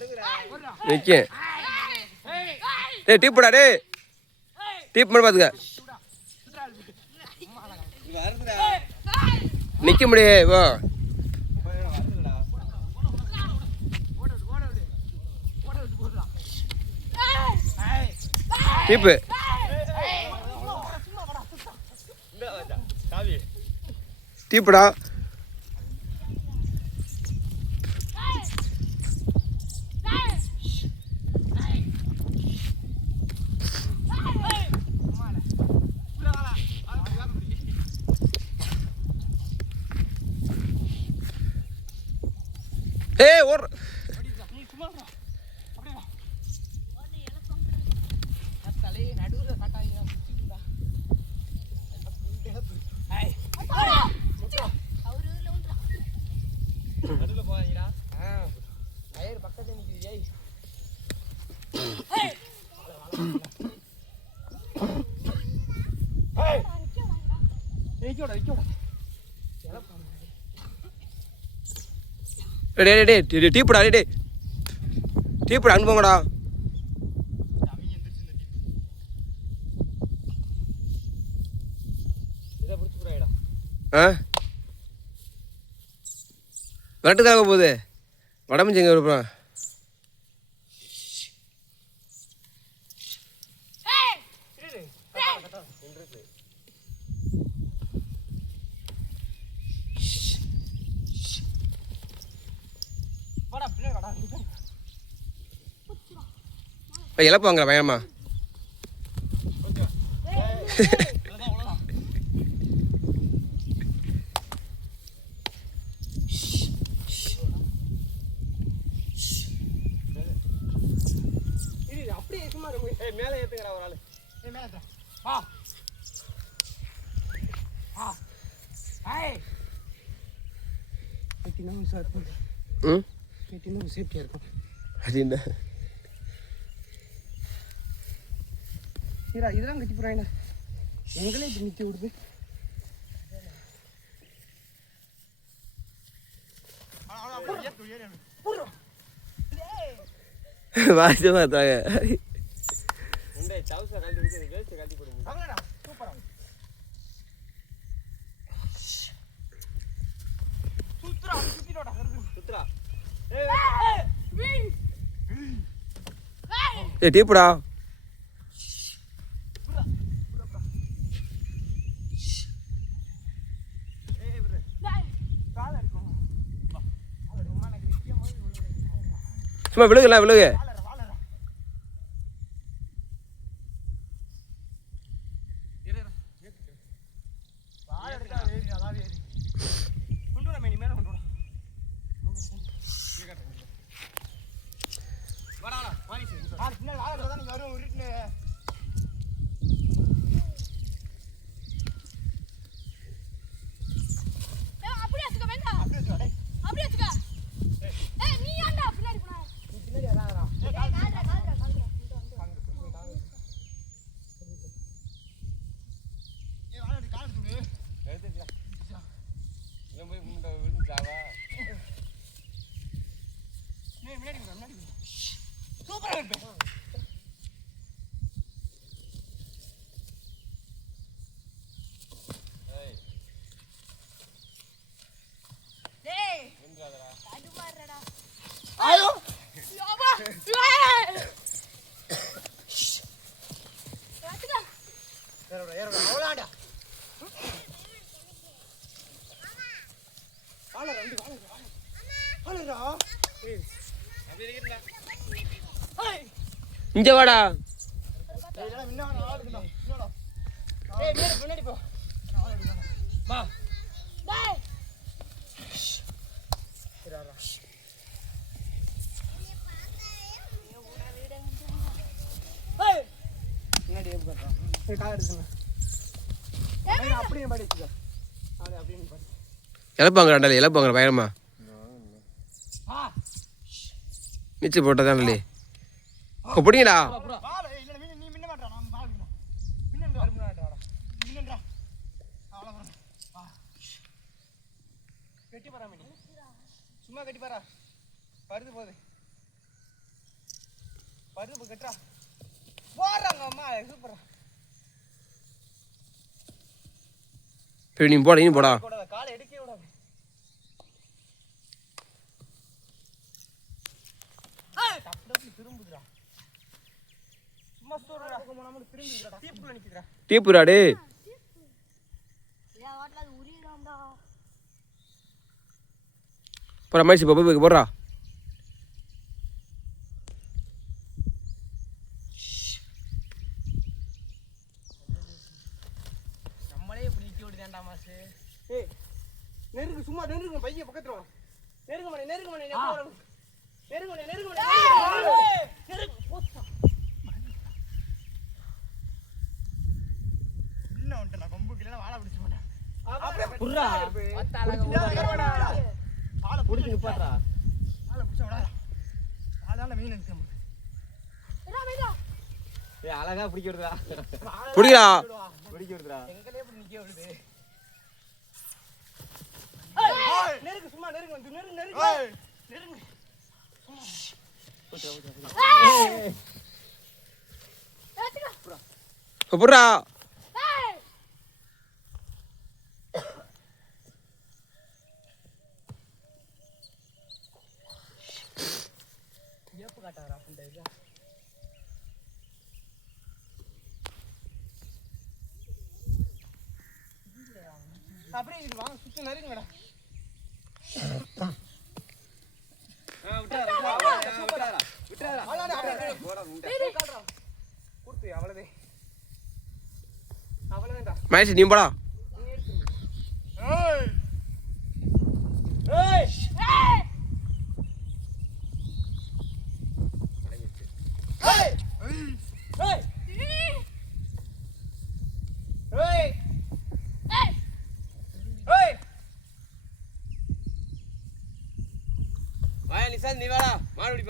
நிற்கும். டேய் டீப் போடா டேய். டீப் மட்டும் பார்த்துக்க. நிற்க முடியே வா. டீப்பு டீப்புடா. ஏய் ஓர் டீப்புடா டே டீப்புடா அனுப்புங்கடா. ஆ விரட்டுக்காக போகுது வடமிஞ்சிங்க விருப்பம். இழப்பு வாங்குற பயமா. மேலே ஏத்துங்கடா ஒரு ஆளு. சேஃப்டியா இருக்கும். அது என்ன இதெல்லாம் கட்டி போறாங்க. எங்களே இப்படி நிக்க விடுது. வாசி பார்த்தாங்க. ஏய் டீப்புடா. சும்மா விழுகலாம் விழுகு. இங்க வாடா. இழப்பாங்க இழப்பாங்க பயமா மிச்சு போட்டதான் பிடிங்கடா. சும்மா கட்டி பாரா பருது போகுது. பருப்பு கட்டுறா போடுறாங்க அம்மா சூப்பரா சரி நீ போடா நீ போடா காலை எடுக்கவே விடாது திரும்புதுடா சும்மா சொல்றா நமக்கு திரும்பிடுடா டீப்புல நிக்குதுடா டீப்புடா டே ஏன் வாட்ல அது உரியறான்டா போடா மைசி பாப்பா போடுறா நம்மளே இப்படி நிக்க விடுதான்டா மாசு ஏய் நெருங்க சும்மா நெருங்க பைய பக்கத்துல வா நெருங்க மணி நெருங்க போச்சா இல்ல வந்துட்டல கொம்புக்கு இல்ல வாளை பிடிச்சு மாட்டேன் அப்படியே புர்ரா வாளை புடிச்சு நிப்பாட்றா வாளை பிடிச்சு விடாத வாளால மீன் நிக்க ஏய் அழகா பிடிக்க விடுறா புடிடா பிடிக்க விடுறா எங்களே இப்படி நிக்க விடுது நெருங்க சும்மா நெருங்க வந்து நெருங்க புடுறா ஏப்பு காட்டாரா புண்டை இது அப்படியே இது வாங்க சுத்தி நெருங்கடா மைசி நீ போடா நீ வாடா மாடு பிடிப்பான்